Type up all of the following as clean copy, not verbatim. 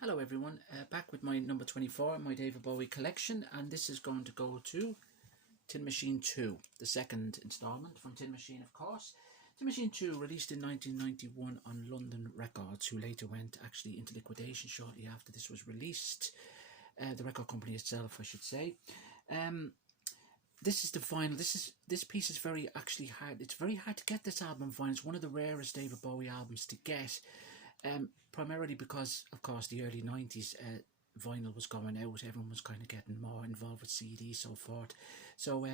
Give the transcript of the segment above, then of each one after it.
Hello everyone, back with my number 24, my David Bowie collection, and this is going to go to Tin Machine 2, the second instalment from Tin Machine, of course. Tin Machine 2, released in 1991 on London Records, who later went actually into liquidation shortly after this was released. The record company itself, I should say. This is the vinyl. This piece is very actually hard. It's very hard to get this album vinyl. It's one of the rarest David Bowie albums to get. Primarily because, of course, the early 90s vinyl was going out. Everyone was kind of getting more involved with CDs, so forth. So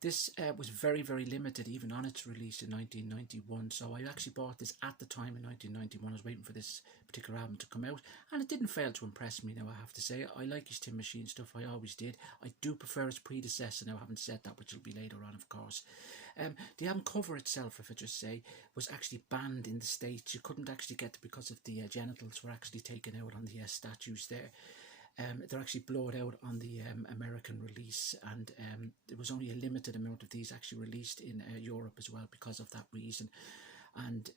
this was very, very limited, even on its release in 1991. So I actually bought this at the time in 1991. I was waiting for this particular album to come out, and it didn't fail to impress me, now I have to say. I like his Tin Machine stuff, I always did. I do prefer his predecessor, now I haven't said that, which will be later on, of course. The album cover itself, if I just say, was actually banned in the States. You couldn't actually get it because of the genitals were actually taken out on the statues there. They're actually blurred out on the American release, and there was only a limited amount of these actually released in Europe as well because of that reason. And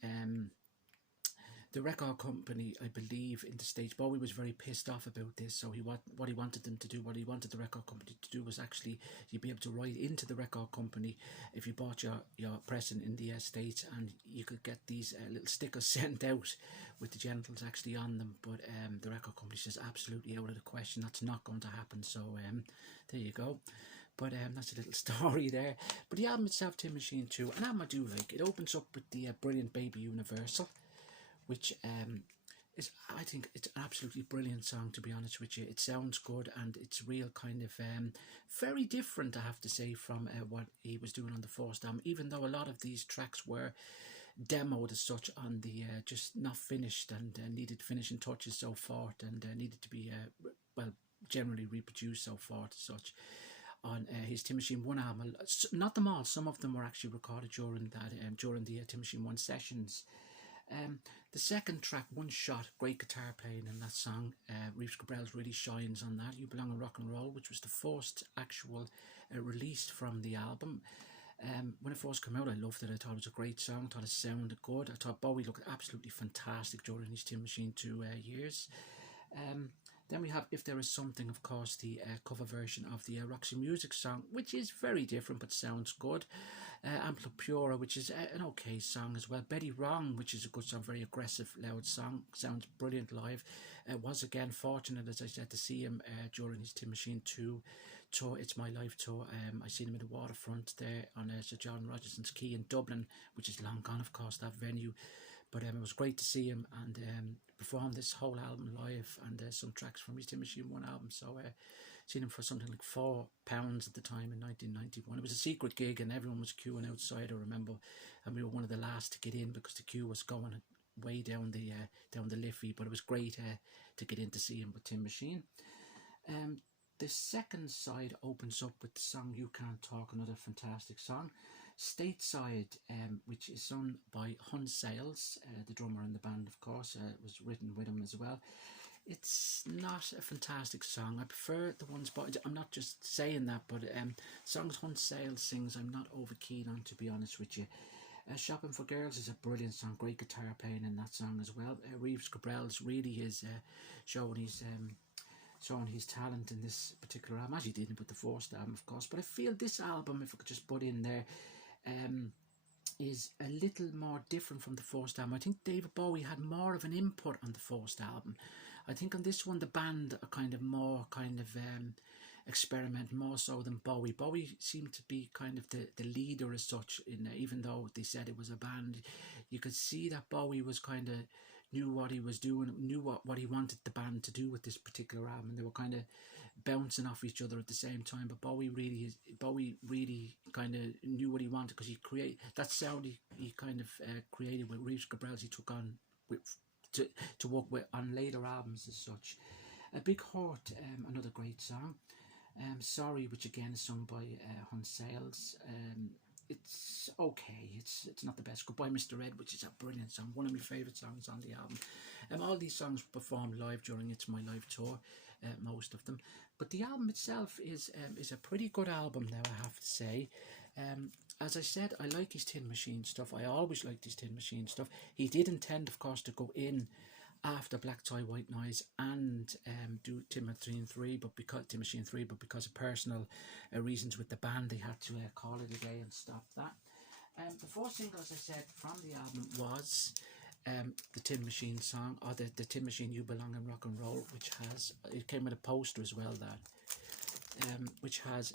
the record company, I believe, in the States, Bowie was very pissed off about this. So what he wanted them to do, what he wanted the record company to do, was actually you'd be able to write into the record company if you bought your pressing in the States, and you could get these little stickers sent out with the genitals actually on them. But the record company says absolutely out of the question. That's not going to happen. So there you go. But that's a little story there. But the album itself, Tin Machine 2, an album I do like. It opens up with the brilliant Baby Universal, which is, I think it's an absolutely brilliant song, to be honest with you. It sounds good, and it's real kind of very different, I have to say, from what he was doing on the first album, even though a lot of these tracks were demoed as such on the just not finished, and needed finishing touches, so forth, and needed to be well, generally reproduced, so forth, as such, on his Tin Machine 1 album. Not them all, some of them were actually recorded during that during the Tin Machine 1 sessions. The second track, One Shot, great guitar playing in that song. Reeves Gabrels really shines on that. You Belong in Rock and Roll, which was the first actual release from the album. When it first came out, I loved it. I thought it was a great song. I thought it sounded good. I thought Bowie looked absolutely fantastic during his Tin Machine 2 years. Then we have If There Is Something, of course, the cover version of the Roxy Music song, which is very different but sounds good. Ampla Pura, which is an okay song as well. Betty Wrong, which is a good song, very aggressive, loud song, sounds brilliant live. Was again fortunate, as I said, to see him during his Tin Machine 2 tour, It's My Life tour. I seen him in the Waterfront there on Sir John Rogerson's Quay in Dublin, which is long gone, of course, that venue. But it was great to see him and perform this whole album live, and some tracks from his Tin Machine 1 album. So seen him for something like £4 at the time in 1991. It was a secret gig, and everyone was queuing outside, I remember, and we were one of the last to get in because the queue was going way down the Liffey. But it was great to get in to see him with Tin Machine. The second side opens up with the song You Can't Talk, another fantastic song. Stateside, which is sung by Hun Sales, the drummer in the band, of course. It was written with him as well. It's not a fantastic song. I prefer the ones, but I'm not just saying that, but songs Hun Sales sings I'm not over keen on, to be honest with you. Shopping for Girls is a brilliant song, great guitar playing in that song as well. Reeves Gabrels really is showing his talent in this particular album, as he did with the first album, of course. But I feel this album, if I could just put in there, is a little more different from the first album. I think David Bowie had more of an input on the first album. I think on this one the band are kind of more experiment more so than Bowie. Bowie seemed to be kind of the leader as such, in even though they said it was a band. You could see that Bowie was kind of knew what he was doing, knew what he wanted the band to do with this particular album, and they were kind of bouncing off each other at the same time. But Bowie really kind of knew what he wanted, because he created that sound he kind of created with Reeves Gabrels. He took on to work with on later albums as such. A Big Heart, another great song. Sorry, which again is sung by Hun Sales. It's okay. It's not the best. Goodbye Mr. Ed, which is a brilliant song, one of my favourite songs on the album. All these songs were performed live during It's My Life tour, most of them. But the album itself is a pretty good album now, I have to say. As I said, I like his Tin Machine stuff. I always liked his Tin Machine stuff. He did intend, of course, to go in after Black Tie White Noise and do Tim Machine 3, but because of personal reasons with the band, they had to call it a day and stop that. The four singles, I said, from the album was the Tin Machine song, or the Tin Machine You Belong in Rock and Roll, which has, it came with a poster as well, that which has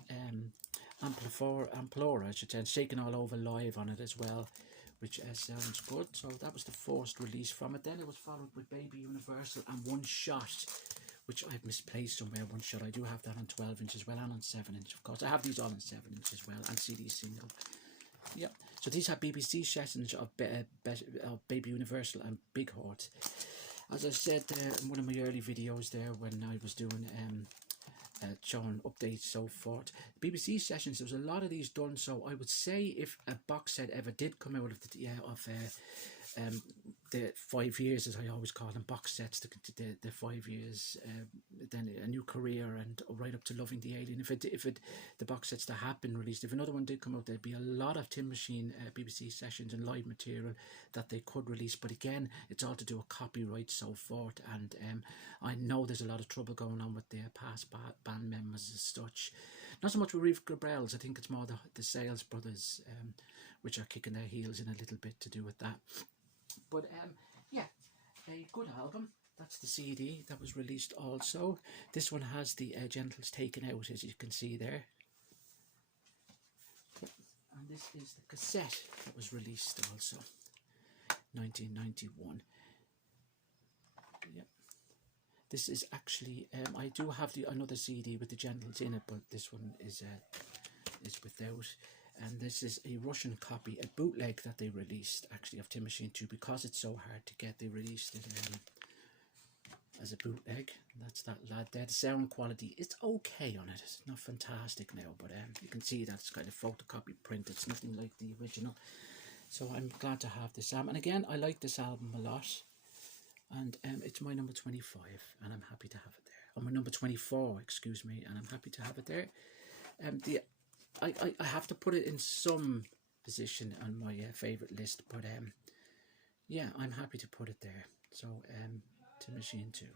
Amplora, I should say, Shaking All Over Live on it as well, which sounds good. So that was the first release from it. Then it was followed with Baby Universal and One Shot, which I've misplaced somewhere. One Shot, I do have that on 12 inch as well, and on 7 inch, of course. I have these all on 7 inch as well, and CD single. Yep. So these are BBC sessions of Baby Universal and Big Heart. As I said in one of my early videos there, when I was doing showing updates so forth, BBC sessions, there was a lot of these done. So I would say if a box set ever did come out of the 5 years, as I always call them, box sets, the 5 years, then a new career, and right up to Loving the Alien. If the box sets that have been released, if another one did come out, there'd be a lot of Tin Machine BBC sessions and live material that they could release. But again, it's all to do with copyright, so forth. And I know there's a lot of trouble going on with their past band members as such. Not so much with Reeve Gabrels. I think it's more the Sales Brothers, which are kicking their heels in a little bit to do with that. But yeah, a good album. That's the CD that was released also. This one has the genitals taken out, as you can see there. And this is the cassette that was released also, 1991. Yep. This is actually, I do have another CD with the genitals in it, but this one is without. And this is a Russian copy, a bootleg that they released, actually, of Tin Machine 2. Because it's so hard to get, they released it as a bootleg. That's that lad there. The sound quality, it's okay on it. It's not fantastic now, but you can see that it's kind of photocopy print. It's nothing like the original. So I'm glad to have this album. And again, I like this album a lot. And it's my number 25, and I'm happy to have it there. Or my number 24, excuse me, and I'm happy to have it there. I have to put it in some position on my favourite list, but yeah, I'm happy to put it there. So, Tin Machine 2.